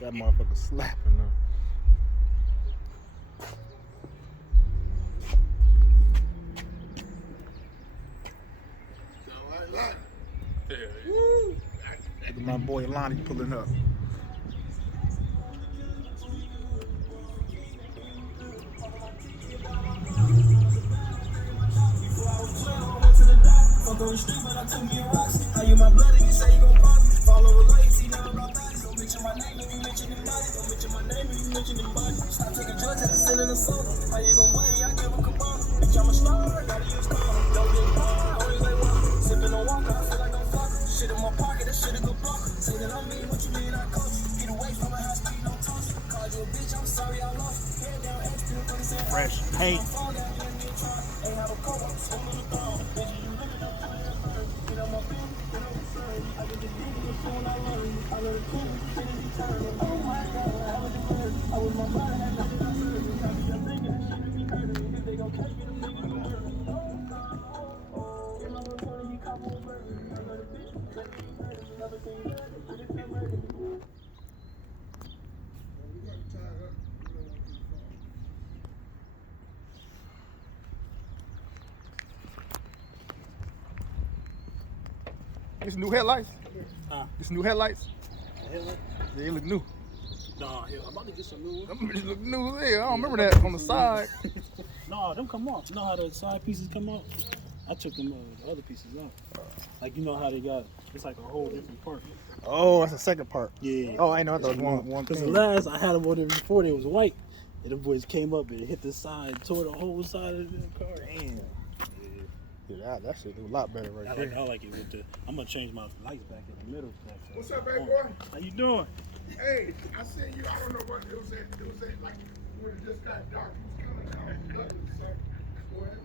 That motherfucker slapping though. Woo! Look at my boy Lonnie pulling up. Fuck on the street, but I took me a rocks. How you my blood and you say you gon' pop me? Follow a loyalty, never about bodies. Don't mention my name if you mention them bodies. Don't mention my name if you mention them bodies. Stop taking drugs and sending a soda. How you gon' blame me? I give a cabana. Bitch, I'm a star, gotta use cover. Don't get caught, always like water. Sipping on walker, I feel like I'm fucking. Shit in my pocket, that shit a good blocker. Say that I'm mean, what you mean I coach you? Get away from my high speed, no touch. Called you a bitch, I'm sorry I lost you. Head down, extra, for the same. Fresh paint. Ain't have a coat, I'm swimming the throne. Bitch, you looking up to me. Get on my feet, get on the sun. I get the dick as soon I learn. I let it cool, shit is eternal. Oh my God, I was the first. I was my body, had nothing to serve. I be just thinking that shit be hurting. If they gon' catch me, them niggas gon' hurt me. Oh, in my return, he cop on burden. I let a bitch, let me hurt him. Never seen that, shit is not murder. This new headlights? Huh? This new headlights? Headlight? Yeah, they look new. Nah, hell, I'm about to get some new ones. Them bitches look new as hell. I don't remember that on the side. Nah, them come off. You know how the side pieces come off? I took them the other pieces off. Like, you know how they got, it's like a whole different part. Oh, that's the second part. Yeah. Oh, I know. I thought it was one Because the thing. last, I had them on there before, they was white. And the boys came up and hit the side, tore the whole side of the car. Damn. Yeah, that shit do a lot better right there. I like it with the, I'm going to change my lights back in the middle. What's up, big boy? How you doing? Hey, I seen you. I don't know what it was at. It was at like when it just got dark. It was kind of dark. Or something. Go ahead.